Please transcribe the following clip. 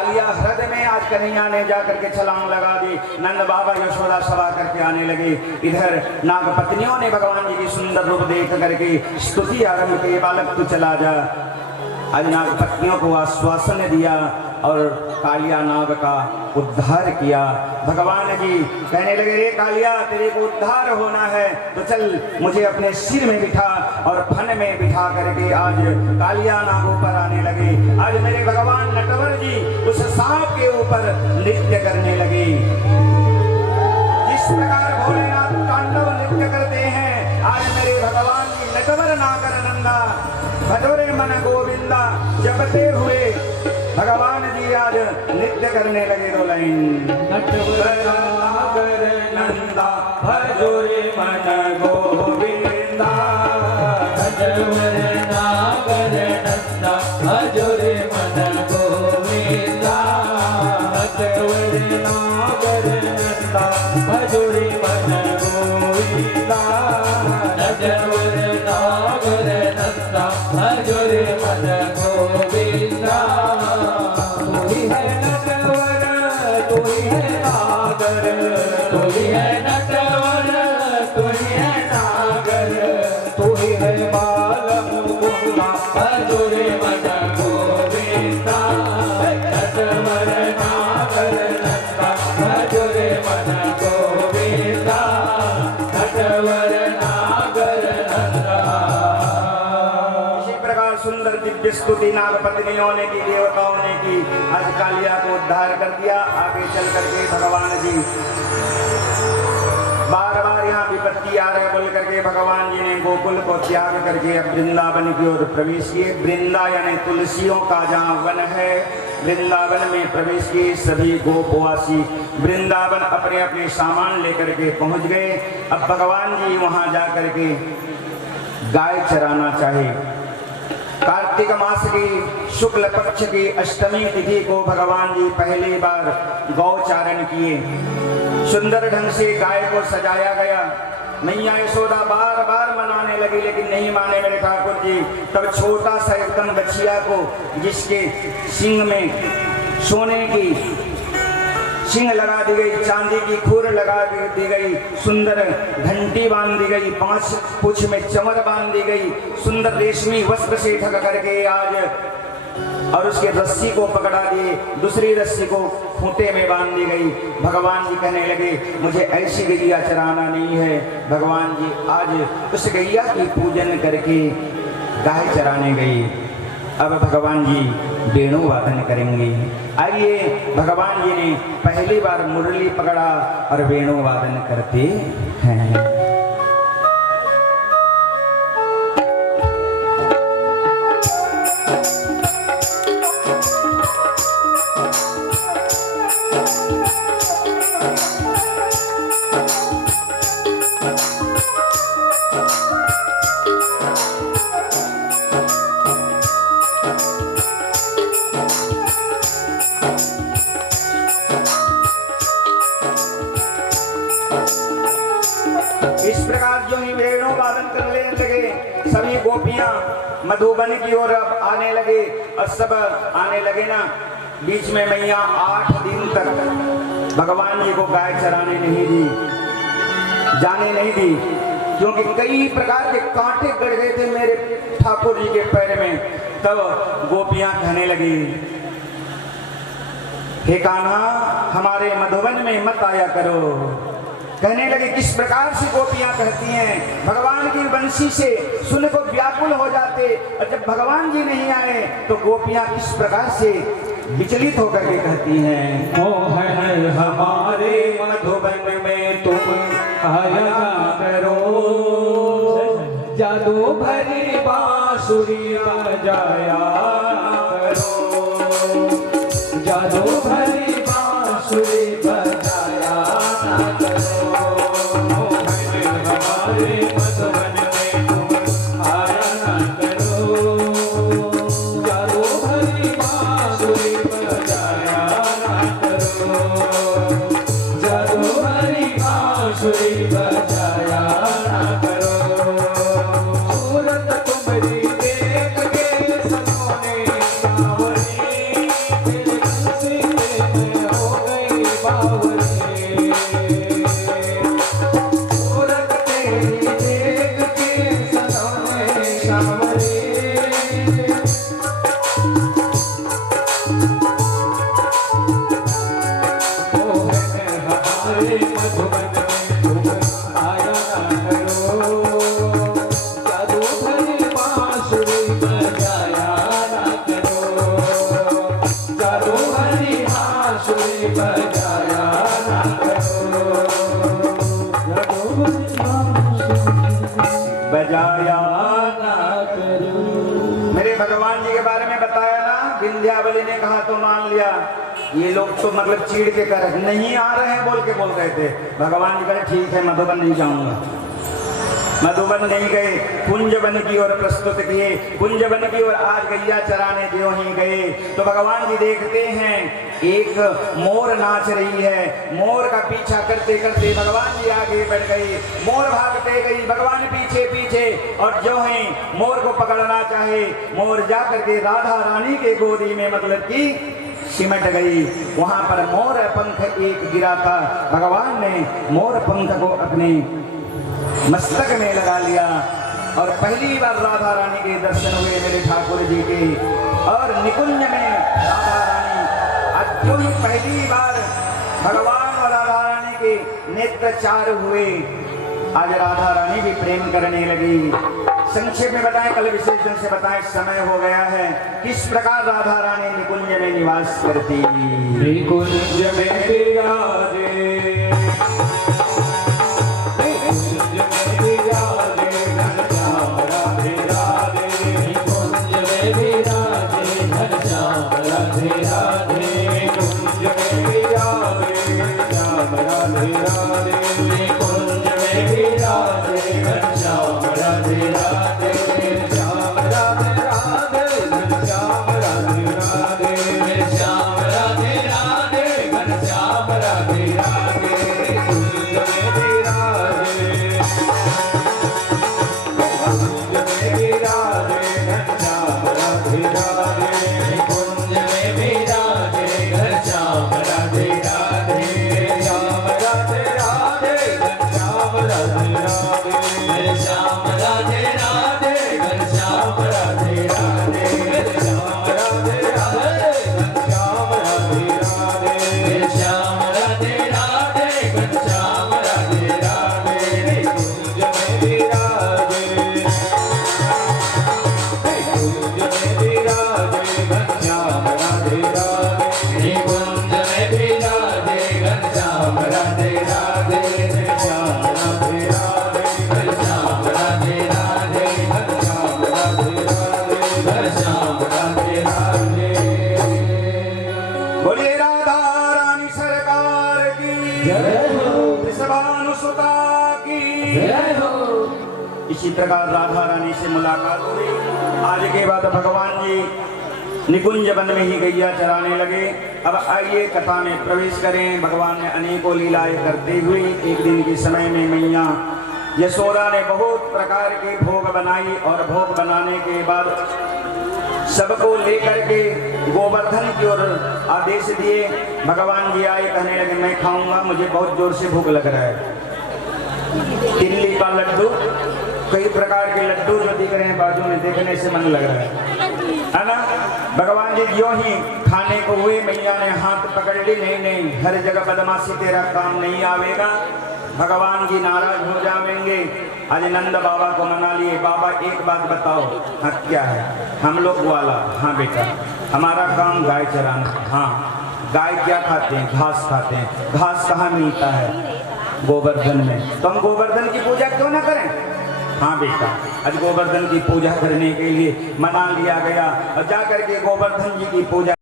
कालिया हृदय में आज कन्हैया ने जाकर के छलांग लगा दी। नंद बाबा यशोदा सभा करके आने लगे। इधर नाग पत्नियों ने भगवान जी की सुंदर रूप देख करके स्तुति आरंभ की, बालक तू चला जा। आज नाग पत्नियों को आश्वासन दिया और कालिया नाग का उद्धार किया। भगवान जी कहने लगे, रे कालिया तेरे को उद्धार होना है तो चल मुझे अपने सिर में बिठा, और फन में बिठा करके आज कालिया नाग ऊपर आने लगे। आज मेरे भगवान नटवर जी उस सांप के ऊपर नृत्य करने लगे। जिस प्रकार भोलेनाथ तांडव नृत्य करते हैं, आज मेरे भगवान जी नटवर नागर नंदा भटोरे मन गोविंदा जपते हुए भगवान जी आज नृत्य करने लगे। दो लाइन नटवर नागर नंदा भटोरे मन गोविंदा, नटवर नागर नंदा भटोरे मन गोविंदा, नटवर नागर नंदा भटोरे मन गोविंदा, नटवर नागर नंदा भटोरे मन गोविंदा। तू ही है नटवर, तू ही है नागर, तू ही है नटवर, तू ही है नागर, तू ही है बाल मुकुंदा भटोरे मन गोविंदा, नटवर नागर नंदा भटोरे मन गोविंदा, नटवर नागर नंदा। सुंदर दिव्य स्तुति नाग पत्नियों ने की, देवताओं ने की। आज कालिया को उद्धार कर दिया। आगे चल करके भगवान जी बार बार यहाँ विपत्ति आ रहे बोल करके भगवान जी ने गोकुल को त्याग करके अब वृंदावन की ओर प्रवेश किए। वृंदा यानी तुलसियों का जहाँ वन है, वृंदावन में प्रवेश किए सभी गोपवासी। वृंदावन अपने अपने सामान लेकर के पहुंच गए। अब भगवान जी वहां जा करके गाय चराना चाहे। कार्तिक मास की शुक्ल पक्ष की अष्टमी तिथि को भगवान जी पहली बार गौचारण किए। सुंदर ढंग से गाय को सजाया गया। मैया यशोदा बार बार मनाने लगी लेकिन नहीं माने मेरे ठाकुर जी। तब छोटा सा एकदम बछिया को, जिसके सिंग में सोने की सिंह लगा दी गई, चांदी की खुर लगा दी गई, सुंदर घंटी बांध दी गई, 5 पूंछ में चमर बांध दी गई, सुंदर रेशमी वस्त्र से ढक करके आज, और उसके रस्सी को पकड़ा दिए, दूसरी रस्सी को खूंटे में बांध दी गई। भगवान जी कहने लगे, मुझे ऐसी गैया चराना नहीं है। भगवान जी आज उस गैया की पूजन करके गाय चराने गई। अब भगवान जी वेणु वादन करेंगे। आइए, भगवान जी ने पहली बार मुरली पकड़ा और वेणु वादन करते हैं। इस प्रकार जो ही वेणु वादन करने लगे, सभी गोपियां मधुबन की ओर अब आने लगे और सब आने लगे ना। बीच में मैया 8 दिन तक भगवान जी को गाय चराने नहीं दी, जाने नहीं दी, क्योंकि कई प्रकार के कांटे गड़ गए थे मेरे ठाकुर जी के पैर में। तब गोपियां कहने लगी, हे कान्हा हमारे मधुबन में मत आया करो। कहने लगे, किस प्रकार से गोपियां कहती हैं, भगवान की बंसी से सुन को व्याकुल हो जाते, और जब भगवान जी नहीं आए तो गोपियां किस प्रकार से विचलित होकर के कहती हैं, मोहन हमारे मधुबन में तुम आया करो, जादू भरी बांसुरी बजाया करो, जादू भरी बांसुरी बजाया ना करो। मोहन हमारे मधुबन में तुम आया ना करो, जादू भरी बांसुरी बजाया ना करो, जादू भरी बांसुरी बजाया ना करो। सूरत तुम्हारी देख के सनों ने सावरी, तेरे बंसी भरी बांसुरी बजाया ना करो, जादू भरी बांसुरी बजाया ना करो। मेरे भगवान जी के बारे में बताया ना, विंध्यावली ने कहा तो मान लिया, ये लोग तो मतलब चीड़ के कर नहीं आ रहे हैं बोल रहे थे। भगवान जी कहे ठीक है मधुबन नहीं जाऊंगा। मधुबन नहीं गए, कुंजवन की ओर प्रस्तुत किए। कुंजवन की ओर आज गैया चराने जो ही गए तो भगवान जी देखते हैं एक मोर नाच रही है। मोर का पीछा करते करते भगवान जी आगे बढ़ गए, मोर भागते गई, भगवान पीछे पीछे, और जो है मोर को पकड़ना चाहे, मोर जा करके राधा रानी के गोदी में मतलब की सिमट गई। वहां पर मोर पंख एक गिरा था, भगवान ने मोर पंख को अपने मस्तक में लगा लिया और पहली बार राधा रानी के दर्शन हुए मेरे ठाकुर जी के। और निकुंज में राधा रानी आज जो ही पहली बार भगवान और राधा रानी के नेत्र चार हुए, आज राधा रानी भी प्रेम करने लगी। संक्षेप में बताएं, कल विशेषण से बताएं, समय हो गया है। किस प्रकार राधा रानी निकुंज में निवास करती। निकुंज में विराजे, इसी प्रकार राधा रानी से मुलाकात हुई। आज के बाद भगवान जी निकुंज वन में ही गैया चराने लगे। अब आइए कथा में प्रवेश करें। भगवान ने अनेकों लीलाएं करते हुए एक दिन के समय में मैया यशोदा ने बहुत प्रकार के भोग बनाई और भोग बनाने के बाद सबको लेकर के गोवर्धन की ओर आदेश दिए। भगवान जी आए, कहने लगे मैं खाऊंगा, मुझे बहुत जोर से भूख लग रहा है। दिल्ली का लड्डू, कई प्रकार के लड्डू जो दिख रहे हैं बाजू में, देखने से मन लग रहा है ना। भगवान जी जो ही खाने को हुए, मैया ने हाथ पकड़ ली, नहीं हर जगह बदमाशी तेरा काम नहीं आवेगा, भगवान जी नाराज हो जाएंगे। आज नंद बाबा को मना लिए, बाबा एक बात बताओ। हाँ क्या है? हम लोग वाला, हाँ बेटा हमारा काम गाय चराना। हाँ गाय क्या खाते हैं? घास खाते हैं। घास कहाँ मिलता है? गोवर्धन में। तो हम गोवर्धन की पूजा क्यों ना करें? हाँ बेटा, आज गोवर्धन की पूजा करने के लिए मना लिया गया और जाकर के गोवर्धन जी की पूजा